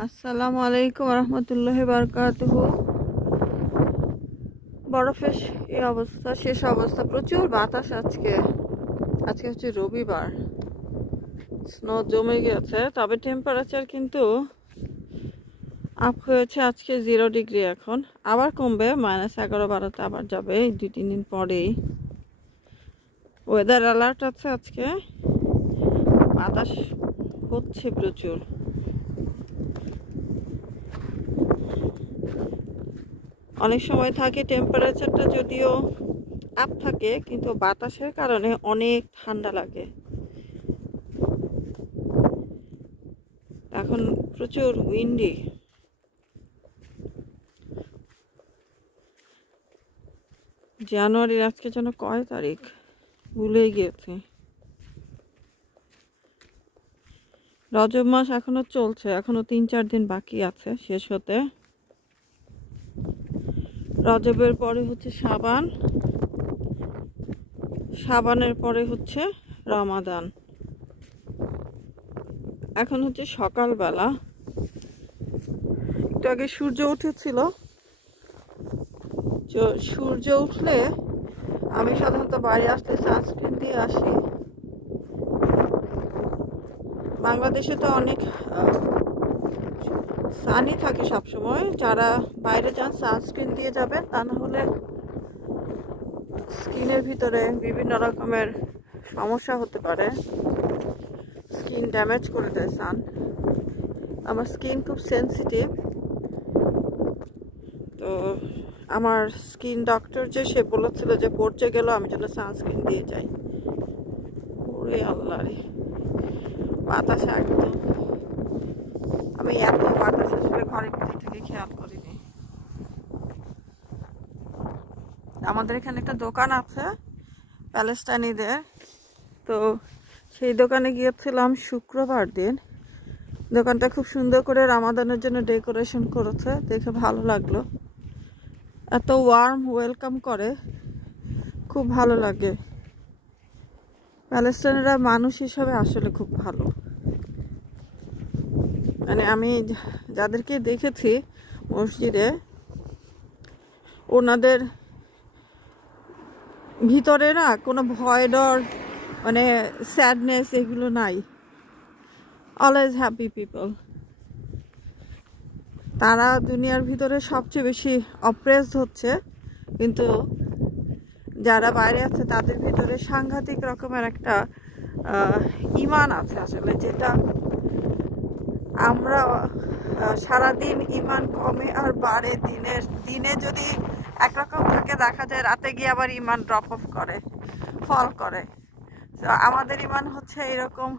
আসসালামু আলাইকুম রহমতুল্লাহি বারাকাতুহু। বরফের এই অবস্থা, শেষ অবস্থা, প্রচুর বাতাস। আজকে হচ্ছে রবিবার, স্নো জমে গেছে, তবে টেম্পারেচার কিন্তু আপ হয়েছে আজকে 0 ডিগ্রি। এখন আবার কমবে, -11-12তে আবার যাবে এই 2-3 দিন পরেই। ওয়েদার অ্যালার্ট আছে আজকে, বাতাস হচ্ছে প্রচুর। অনেক সময় থাকে টেম্পারেচারটা যদিও আপ থাকে, কিন্তু বাতাসের কারণে অনেক ঠান্ডা লাগে। এখন প্রচুর উইন্ডি। জানুয়ারির আজকে যেন কয় তারিখ ভুলেই গিয়েছি। রজব মাস এখনো চলছে, এখনো 3-4 দিন বাকি আছে শেষ হতে। রজবের পরে হচ্ছে শাবান, শাবানের পরে হচ্ছে রমাদান। এখন হচ্ছে সকালবেলা, একটু আগে সূর্য উঠেছিল। সূর্য উঠলে আমি সাধারণত বাড়ি আসলে সানস্ক্রিন দিয়ে আসি। বাংলাদেশে তো অনেক সানি থাকে সবসময়, যারা বাইরে যান সানস্ক্রিন দিয়ে যাবেন, তা না হলে স্কিনের ভিতরে বিভিন্ন রকমের সমস্যা হতে পারে, স্কিন ড্যামেজ করে দেয় সান। আমার স্কিন খুব সেন্সিটিভ, তো আমার স্কিন ডক্টর যে সে বলেছিল যে পড়ছে গেল আমি যেন সানস্ক্রিন দিয়ে যাই। ওরে আল্লাহ রে, বাতাস একদম, আমি এত বাতাস আসলে ঘরের ভিতর থেকে খেয়াল করিনি। আমাদের এখানে একটা দোকান আছে প্যালেস্টাইনিদের, তো সেই দোকানে গিয়েছিলাম শুক্রবার দিন। দোকানটা খুব সুন্দর করে রামাদানের জন্য ডেকোরেশন করেছে, দেখে ভালো লাগলো। এত ওয়ার্ম ওয়েলকাম করে, খুব ভালো লাগে। প্যালেস্টাইনিরা মানুষ হিসাবে আসলে খুব ভালো। মানে আমি যাদেরকে দেখেছি মসজিদে, ওনাদের ভিতরে না কোনো ভয় ডর, মানে স্যাডনেস, এগুলো নাই। Always happy people. তারা দুনিয়ার ভিতরে সবচেয়ে বেশি অপ্রেসড হচ্ছে, কিন্তু যারা বাইরে আছে তাদের ভিতরে সাংঘাতিক রকমের একটা ঈমান আছে আসলে, যেটা আমরা সারাদিন ঈমান কমে আর বাড়ে। দিনে যদি একরকম থাকে, দেখা যায় রাতে গিয়ে আবার ঈমান ড্রপ অফ করে, ফল করে। তো আমাদের ঈমান হচ্ছে এরকম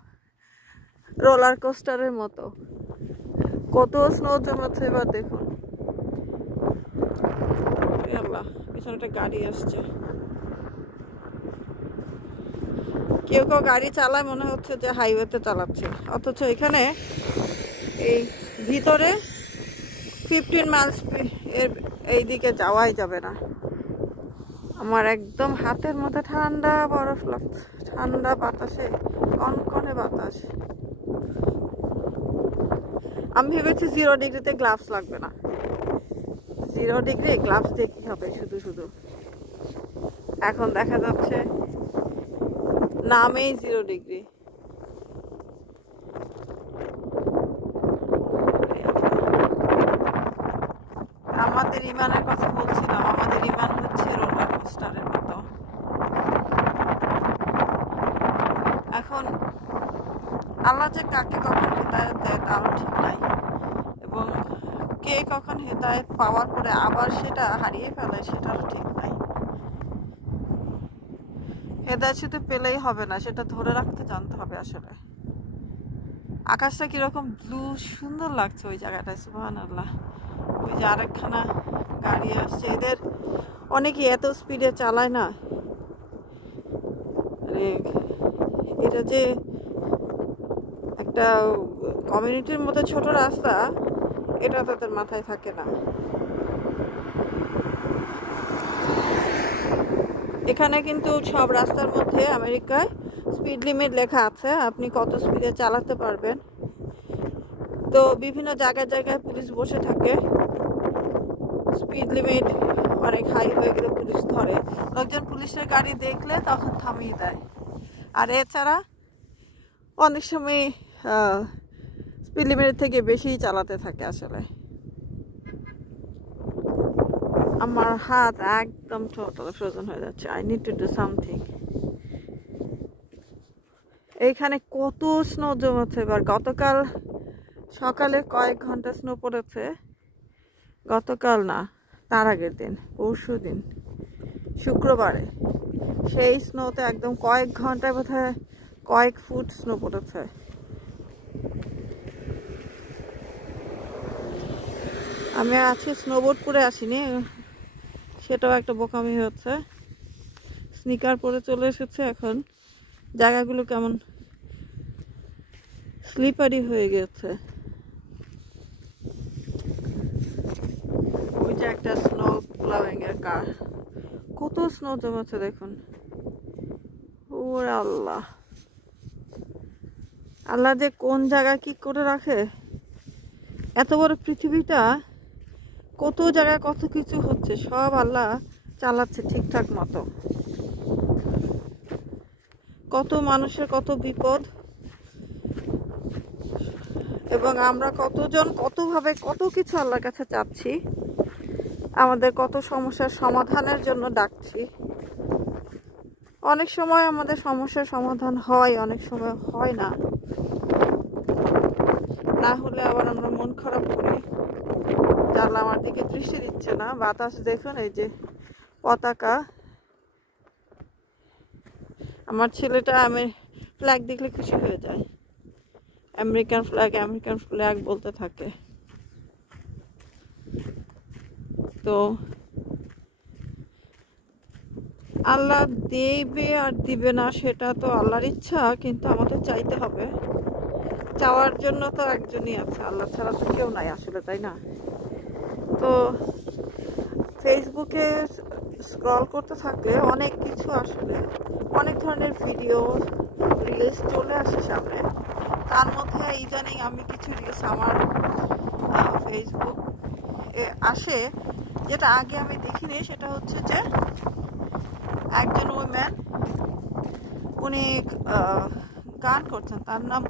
রোলার কোস্টারের মতো। কত স্নো জমেছে এবার দেখুন। আল্লাহ, পিছনে একটা গাড়ি আসছে। কেউ কেউ গাড়ি চালায় মনে হচ্ছে যে হাইওয়েতে চালাচ্ছে, অথচ এখানে এই ভিতরে 15 মাইলস এর এইদিকে যাওয়াই যাবে না। আমার একদম হাতের মধ্যে ঠান্ডা বরফ লাগছে, ঠান্ডা বাতাসে, কনকনে বাতাস। আমি ভেবেছি 0 ডিগ্রিতে গ্লাভস লাগবে না। 0 ডিগ্রি গ্লাভস দিয়ে কি হবে শুধু শুধু। এখন দেখা যাচ্ছে নামেই 0 ডিগ্রি। আমাদের ঈমানের কথা বলছিলাম, আমাদের ঈমান হচ্ছে রোলার কোস্টারের মতো। এখন আল্লাহ যে কাকে কখন হেদায়েত দেয় তারও ঠিক নাই, এবং কে কখন হেদায়েত পাওয়ার পরে আবার সেটা হারিয়ে ফেলে সেটারও ঠিক নাই। হেদায়েত শুধু পেলেই হবে না, সেটা ধরে রাখতে জানতে হবে আসলে। আকাশটা কিরকম ব্লু, সুন্দর লাগছে ওই জায়গাটায়, সুবহানাল্লাহ। ওই যে আরেকখানা গাড়ি আসছে, এদের অনেকে এত স্পিডে চালায় না, এটা যে একটা কমিউনিটির মতো ছোট রাস্তা, এটা তাদের মাথায় থাকে না। এখানে কিন্তু সব রাস্তার মধ্যে আমেরিকায় স্পিড লিমিট লেখা আছে, আপনি কত স্পিডে চালাতে পারবেন। তো বিভিন্ন জায়গায় জায়গায় পুলিশ বসে থাকে, স্পিড লিমিট অনেক হাই হয়ে গেলে পুলিশ ধরে, লোকজন পুলিশের গাড়ি দেখলে তখন থামিয়ে দেয়। আর এছাড়া অনেক সময় স্পিড লিমিটের থেকে বেশিই চালাতে থাকে। আসলে আমার হাত একদম টোটাল ফ্রোজেন হয়ে যাচ্ছে। I need to do something. এইখানে কত স্নো জমেছে এবার। গতকাল সকালে কয়েক ঘন্টা স্নো পড়েছে, গতকাল না তার আগের দিন, পরশু দিন শুক্রবারে, সেই স্নোতে একদম কয়েক ঘন্টায় বোধহয় কয়েক ফুট স্নো পড়েছে। আমি আজকে স্নোবোর্ড পরে আসিনি, সেটাও একটা বোকামি হচ্ছে। স্নিকার পরে চলে এসেছে। এখন জায়গাগুলো কেমন স্লিপারি হয়ে গেছে। ওই যে একটা স্নো প্লাউইং এর কার, কত স্নো জমেছে দেখুন। ওরে আল্লাহ, আল্লাহ যে কোন জায়গায় কি করে রাখে। এত বড় পৃথিবীটা, কত জায়গায় কত কিছু হচ্ছে, সব আল্লাহ চালাচ্ছে ঠিকঠাক মতো। কত মানুষের কত বিপদ, এবং আমরা কতজন কতভাবে কত কিছু আল্লাহর কাছে চাচ্ছি, আমাদের কত সমস্যার সমাধানের জন্য ডাকছি। অনেক সময় আমাদের সমস্যার সমাধান হয়, অনেক সময় হয় না। না হলে আবার আমরা মন খারাপ করি, আল্লাহ আমার দিকে দৃষ্টি দিচ্ছে না। বাতাস দেখুন, এই যে পতাকা, আমার ছেলেটা আমি ফ্ল্যাগ দেখলে খুশি হয়ে যায়, আমেরিকান ফ্ল্যাগ আমেরিকান ফ্ল্যাগ বলতে থাকে। তো আল্লাহ দেবে আর দিবে না সেটা তো আল্লাহর ইচ্ছা, কিন্তু আমাদের চাইতে হবে। চাওয়ার জন্য তো একজনই আছে, আল্লাহ ছাড়া তো কেউ নাই আসলে, তাই না? তো ফেসবুকে স্ক্রল করতে থাকলে অনেক কিছু, আসলে অনেক ধরনের ভিডিও রিলস চলে আসে সামনে। তার মধ্যে ইদানিং আমি কিছু রিলস আমার ফেসবুক আসে যেটা আগে আমি দেখিনি। সেটা হচ্ছে যে একজন উইমেন, উনি গান করছেন, তার নাম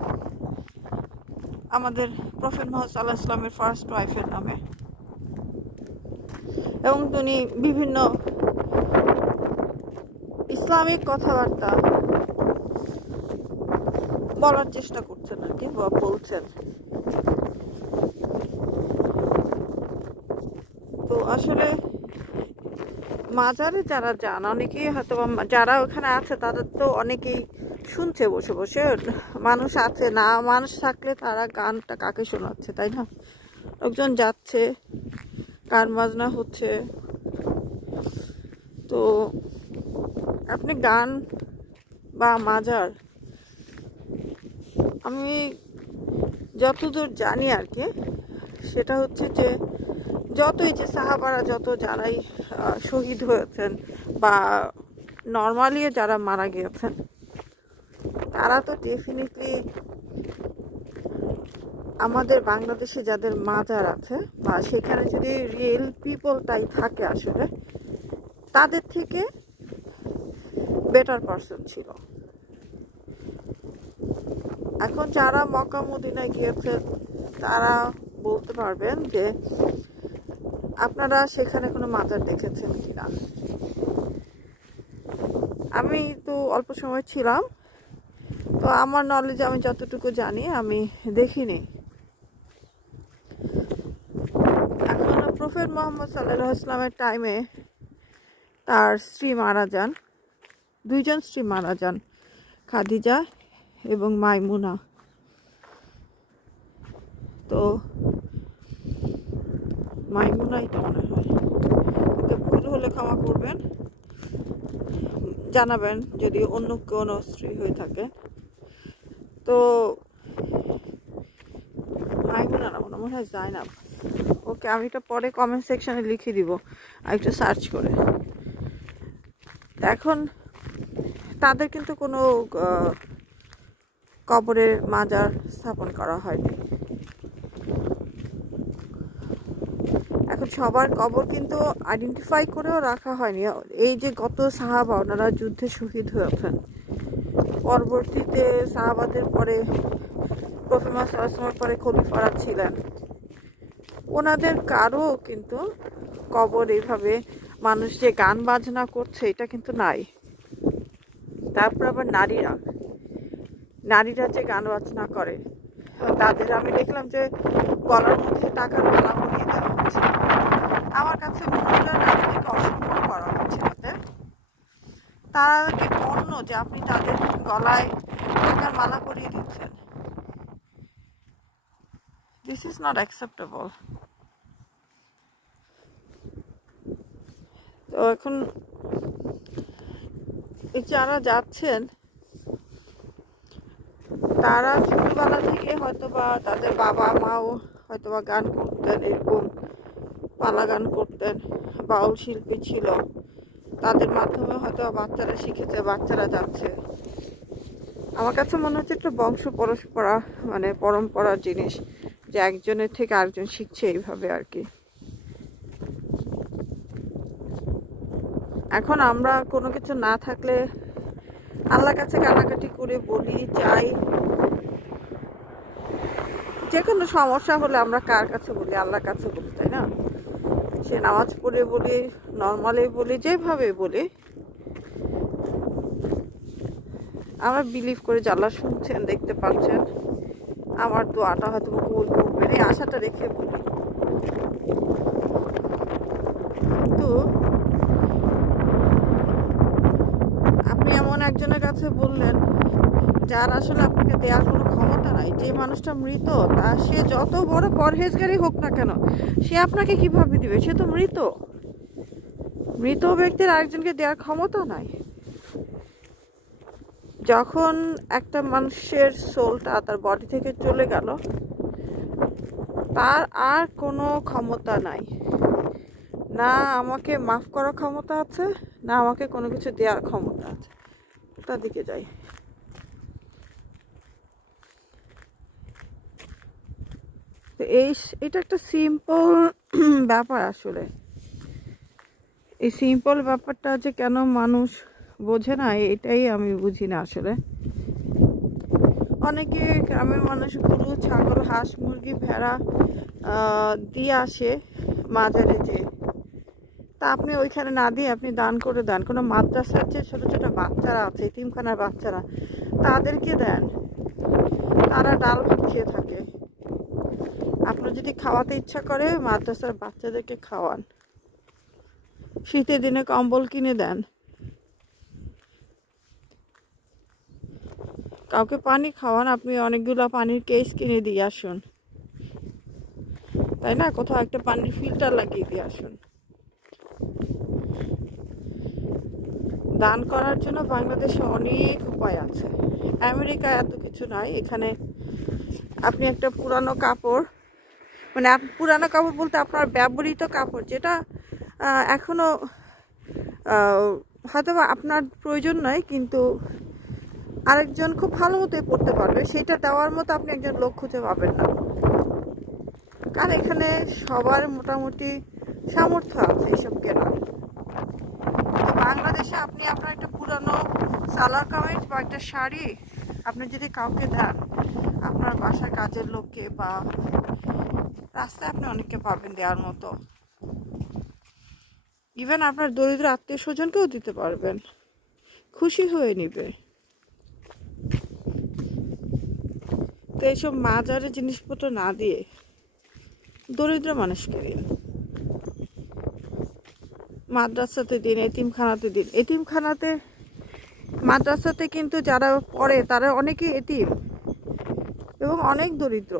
আমাদের প্রফেট মুহাম্মদ সাল্লাল্লাহু আলাইহি ওয়াসাল্লামের ফার্স্ট ওয়াইফের নামে, এবং তিনি বিভিন্ন ইসলামিক কথাবার্তা বলার চেষ্টা করছেন আর কি, বলছেন। তো আসলে মাজারে যারা যান, অনেকেই হয়তো যারা ওখানে আছে তাদের তো অনেকেই শুনছে বসে বসে। মানুষ আছে না, মানুষ থাকলে তারা গানটা কাকে শোনাচ্ছে, তাই না? লোকজন যাচ্ছে, গান বাজনা হচ্ছে। তো আপনি গান বা মাজার, আমি যতদূর জানি আর কি, সেটা হচ্ছে যে যতই যে সাহাবারা যত যারাই শহীদ হয়েছেন বা নর্মালি যারা মারা গিয়েছেন, তারা তো ডেফিনেটলি আমাদের বাংলাদেশে যাদের মাজার আছে বা সেখানে যদি রিয়েল পিপলটাই থাকে, আসলে তাদের থেকে বেটার পারসন ছিল। এখন যারা মক্কা মদিনায় গিয়েছেন তারা বলতে পারবেন যে আপনারা সেখানে কোনো মাজার দেখেছেন কিনা। আমি তো অল্প সময় ছিলাম, তো আমার নলেজ আমি যতটুকু জানি আমি দেখিনি। এখন প্রফেট মুহাম্মদ সাল্লাল্লাহু আলাইহি ওয়াসাল্লামের টাইমে তার স্ত্রী মারা যান, দুইজন স্ত্রী মারা যান, খাদিজা এবং মাইমুনা। তো মাইমুনাই তো মনে হয়, তো ভুল হলে ক্ষমা করবেন, জানাবেন যদি অন্য কোনো স্ত্রী হয়ে থাকে। তো মাইমুনা না, মনে হয় জায়নাব। ওকে, আমি এটা পরে কমেন্ট সেকশানে লিখে দিব আর একটু সার্চ করে। এখন তাদের কিন্তু কোনো কবরের মাজার স্থাপন করা হয়নি। এখন সবার কবর কিন্তু আইডেন্টিফাই করেও রাখা হয়নি। এই যে গত সাহাবা, ওনারা যুদ্ধে শহীদ হয়েছেন, পরবর্তীতে সাহাবাদের পরে প্রফেট মুহাম্মদ সাল্লাল্লাহু আলাইহি ওয়াসাল্লামের পরে খলিফারা ছিলেন, ওনাদের কারো কিন্তু কবর এইভাবে মানুষ যে গান বাজনা করছে এটা কিন্তু নাই। তারপর আবার নারীরা যে গান বাজনা করে তাদের আমি দেখলাম যে গলার মধ্যে টাকার মালা পরিয়ে দেওয়া হচ্ছে। আমার কাছে মহিলা নারীদেরকে অসম্মান করা হচ্ছে। তারা কি পণ্য যে আপনি তাদের গলায় টাকার মালা পরিয়ে দিচ্ছেন? This is not acceptable. তো এখন যারা যাচ্ছেন তারা ছোটবেলা থেকে হয়তোবা তাদের বাবা মাও হয়তোবা গান করতেন, এরকম পালা গান করতেন, বাউল শিল্পী ছিল, তাদের মাধ্যমে হয়তো বাচ্চারা শিখেছে, বাচ্চারা যাচ্ছে। আমার কাছে মনে হচ্ছে একটা বংশ পরম্পরা, মানে পরম্পরার জিনিস, যে একজনের থেকে আরেকজন শিখছে এইভাবে আর কি। এখন আমরা কোনো কিছু না থাকলে আল্লাহর কাছে কান্নাকাটি করে বলি, চাই। যে কোনো সমস্যা হলে আমরা কার কাছে বলি? আল্লাহর কাছে বলি, তাই না? সে নামাজ পড়ে বলি, নর্মালি বলি, যেভাবে বলি, আমরা বিলিভ করে যে আল্লাহ শুনছেন, দেখতে পাচ্ছেন, আমার দোয়াটা হয়তো কবুল করবেন, এই আশাটা রেখে বলি। কিন্তু আপনি এমন একজনের কাছে বললেন যার আসলে আপনাকে দেওয়ার কোনো ক্ষমতা নাই, যে মানুষটা মৃত, তা সে যত বড় পরহেজগারী হোক না কেন, সে আপনাকে কিভাবে দিবে? সে তো মৃত। মৃত ব্যক্তির আরেকজনকে দেওয়ার ক্ষমতা নাই। যখন একটা মানুষের সোলটা তার বডি থেকে চলে গেল, তার আর কোনো ক্ষমতা নাই, না আমাকে মাফ করার ক্ষমতা আছে, না আমাকে কোনো কিছু দেওয়ার ক্ষমতা আছে। ওটার দিকে যাই। তো এটা একটা সিম্পল ব্যাপার। আসলে এই সিম্পল ব্যাপারটা যে কেন মানুষ বোঝে না, এটাই আমি বুঝি না আসলে। অনেকে গ্রামের মানুষ গরু, ছাগল, হাঁস, মুরগি, ভেড়া দিয়ে আসে মাজারে, যে তা আপনি ওইখানে না দিয়ে আপনি দান করে দেন। কোনো মাদ্রাসার যে ছোটো ছোটো বাচ্চারা আছে, এতিমখানার বাচ্চারা, তাদেরকে দেন, তারা ডাল ভাত খেয়ে থাকে। আপনার যদি খাওয়াতে ইচ্ছা করে মাদ্রাসার বাচ্চাদেরকে খাওয়ান, শীতের দিনে কম্বল কিনে দেন, কাউকে পানি খাওয়ান, আপনি অনেকগুলো পানির কেস কিনে দিয়ে আসুন, তাই না? কোথাও একটা পানির ফিল্টার লাগিয়ে দিয়ে আসুন। দান করার জন্য বাংলাদেশে অনেক উপায় আছে। আমেরিকায় এত কিছু নাই। এখানে আপনি একটা পুরানো কাপড়, মানে পুরানো কাপড় বলতে আপনার ব্যবহৃত কাপড়, যেটা এখনো হয়তো আপনার প্রয়োজন নয়, কিন্তু আরেকজন খুব ভালো মতোই পড়তে পারবে, সেটা দেওয়ার মতো আপনি একজন লোক খুঁজে পাবেন না। কারণ এখানে সবার মোটামুটি সামর্থ্য আছে এইসব কেনার। তো বাংলাদেশে আপনি আপনার একটা পুরানো সালোয়ার কামিজ বা একটা শাড়ি আপনি যদি কাউকে দেন, আপনার বাসার কাজের লোককে বা রাস্তায় আপনি অনেককে পাবেন দেওয়ার মতো। ইভেন আপনার দরিদ্র আত্মীয় স্বজনকেও দিতে পারবেন, খুশি হয়ে নিবে। তো এইসব মাজারের জিনিসপত্র না দিয়ে দরিদ্র মানুষকে দিন, মাদ্রাসাতে দিন, এতিমখানাতে দিন। এতিমখানাতে, মাদ্রাসাতে কিন্তু যারা পড়ে তারা অনেকেই এতিম এবং অনেক দরিদ্র।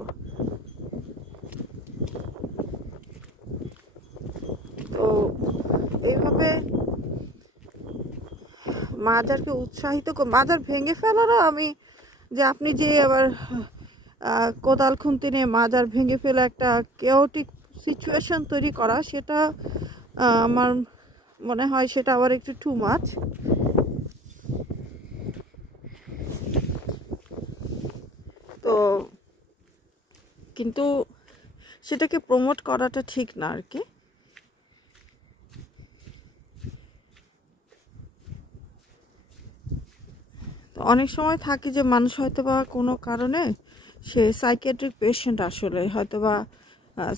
তো এইভাবে মাজারকে উৎসাহিত, মাজার ভেঙে ফেলারও আমি, যে আপনি যে আবার কোদাল খুন্তি নিয়ে মাজার ভেঙে ফেলে একটা কেওটিক সিচুয়েশন তৈরি করা, সেটা আমার মনে হয় সেটা আবার একটু টু মাচ। তো কিন্তু সেটাকে প্রমোট করাটা ঠিক না আর কি। তো অনেক সময় থাকে যে মানুষ হয়তো বা কোনো কারণে সে সাইকিয়াট্রিক পেশেন্ট, আসলে হয়তো বা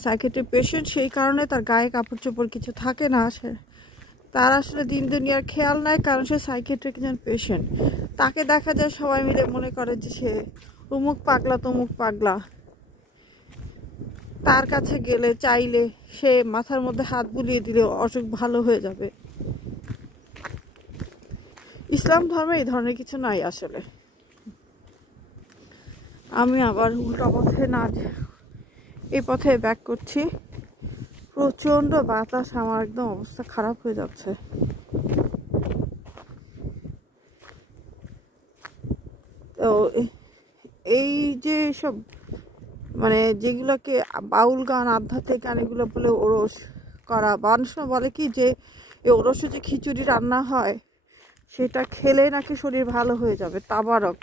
সাইকিয়াট্রিক পেশেন্ট, সেই কারণে তার গায়ে কাপড় চোপড় কিছু থাকে না, সে তার আসলে দিন দুনিয়ার খেয়াল নাই, কারণ সে সাইকিয়াট্রিক একজন পেশেন্ট। তাকে দেখা যায় সবাই মিলে মনে করে যে সে অমুক পাগলা তমুক পাগলা, তার কাছে গেলে চাইলে সে মাথার মধ্যে হাত বুলিয়ে দিলে অসুখ ভালো হয়ে যাবে। ইসলাম ধর্মে এই ধরনের কিছু নাই আসলে। আমি আবার উল্টা পথে না এই পথে ব্যাক করছি, প্রচন্ড বাতাস, আমার একদম অবস্থা খারাপ হয়ে যাচ্ছে। তো এই যে সব মানে যেগুলোকে বাউল গান, আধ্যাত্মিক গান, এগুলো বলে ওরস করা, বা অনেক সময় বলে কি যে এই ওরসে যে খিচুড়ি রান্না হয় সেটা খেলে নাকি শরীর ভালো হয়ে যাবে, তাবারক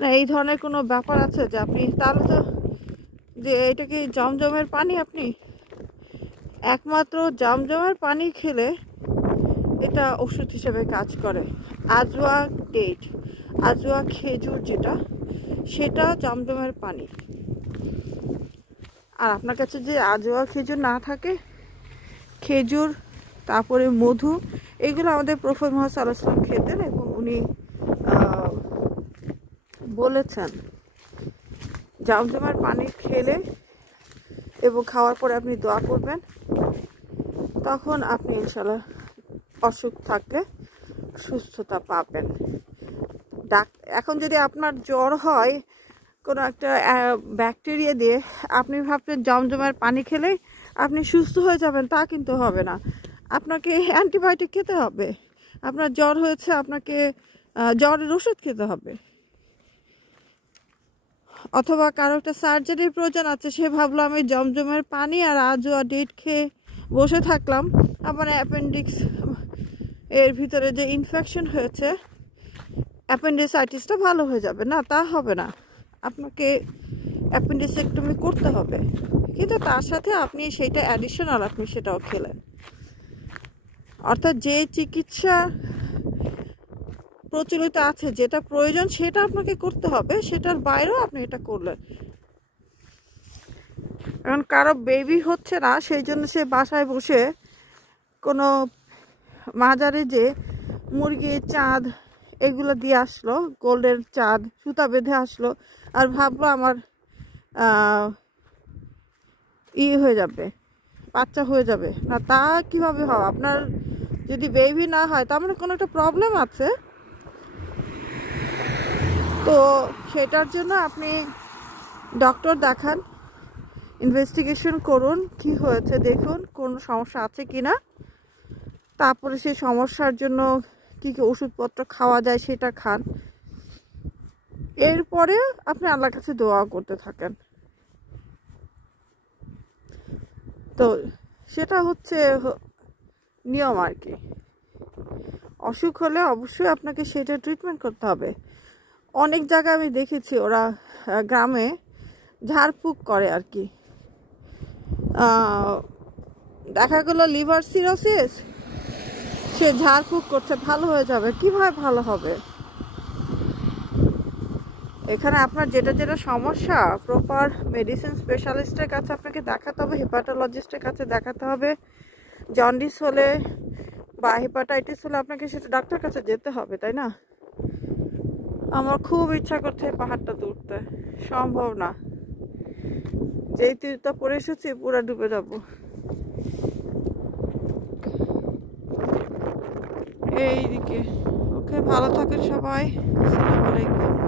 না, এই ধরনের কোনো ব্যাপার আছে যে আপনি তাহলে তো যে এটা কি জমজমের পানি, আপনি একমাত্র জমজমের পানি খেলে এটা ওষুধ হিসেবে কাজ করে। আজওয়া ডেট, আজওয়া খেজুর যেটা, সেটা জমজমের পানি। আর আপনার কাছে যে আজওয়া খেজুর না থাকে, খেজুর তারপরে মধু, এগুলো আমাদের প্রফেট মুহাম্মদ সাল্লাল্লাহু আলাইহি ওয়াসাল্লাম খেতেন, এবং উনি বলেছেন জমজমের পানি খেলে এবং খাওয়ার পরে আপনি দোয়া করবেন, তখন আপনি ইনশাআল্লাহ অসুখ থাকলে সুস্থতা পাবেন। এখন যদি আপনার জ্বর হয় কোনো একটা ব্যাকটেরিয়া দিয়ে, আপনি ভাবছেন জমজমের পানি খেলেই আপনি সুস্থ হয়ে যাবেন, তা কিন্তু হবে না। আপনাকে অ্যান্টিবায়োটিক খেতে হবে। আপনার জ্বর হয়েছে, আপনাকে জ্বরের ওষুধ খেতে হবে। অথবা কারো একটা সার্জারির প্রয়োজন আছে, সে ভাবলো আমি জমজমের পানি আর আজওয়া ডেট খেয়ে বসে থাকলাম, আমার অ্যাপেন্ডিক্স এর ভিতরে যে ইনফেকশন হয়েছে, অ্যাপেন্ডিসাইটিসটা ভালো হয়ে যাবে না, তা হবে না। আপনাকে অ্যাপেন্ডিসেক্টমি করতে হবে, কিন্তু তার সাথে আপনি সেটা অ্যাডিশনাল আপনি সেটাও খেলেন। অর্থাৎ যে চিকিৎসা প্রচলিত আছে, যেটা প্রয়োজন সেটা আপনাকে করতে হবে, সেটার বাইরেও আপনি এটা করলেন। এখন কারো বেবি হচ্ছে না, সেই জন্য সে বাসায় বসে কোনো মাজারে যে মুরগির চাঁদ এগুলো দিয়ে আসলো, গোল্ডের চাঁদ সুতা বেঁধে আসলো, আর ভাবলো আমার হয়ে যাবে, বাচ্চা হয়ে যাবে না। তা কিভাবে হবে? আপনার যদি বেবি না হয় তার মানে কোনো একটা প্রবলেম আছে। তো সেটার জন্য আপনি ডক্টর দেখান, ইনভেস্টিগেশন করুন, কি হয়েছে দেখুন, কোনো সমস্যা আছে কি না, তারপরে সেই সমস্যার জন্য কী কী ওষুধপত্র খাওয়া যায় সেটা খান। এরপরে আপনি আল্লাহর কাছে দোয়া করতে থাকেন। তো সেটা হচ্ছে নিয়ম আর কি। অসুখ হলে অবশ্যই আপনাকে সেটা ট্রিটমেন্ট করতে হবে। অনেক জায়গায় আমি দেখেছি ওরা গ্রামে ঝাড়ফুঁক করে আর কি। দেখা গেলো লিভার সিরোসিস, সে ঝাড়ফুঁক করছে, ভালো হয়ে যাবে। কিভাবে ভালো হবে? এখানে আপনার যেটা যেটা সমস্যা, প্রপার মেডিসিন স্পেশালিস্টের কাছে আপনাকে দেখাতে হবে, হেপাটোলজিস্টের কাছে দেখাতে হবে। জন্ডিস হলে বা হেপাটাইটিস হলে আপনাকে সেটা ডাক্তার কাছে যেতে হবে, তাই না? আমার খুব ইচ্ছা করছে পাহাড়টা উঠতে, সম্ভব না। যেই তীরটা পরে এসেছি পুরো ডুবে যাব। এইদিকে ওকে, ভালো থাকেন সবাই, আসসালামু আলাইকুম।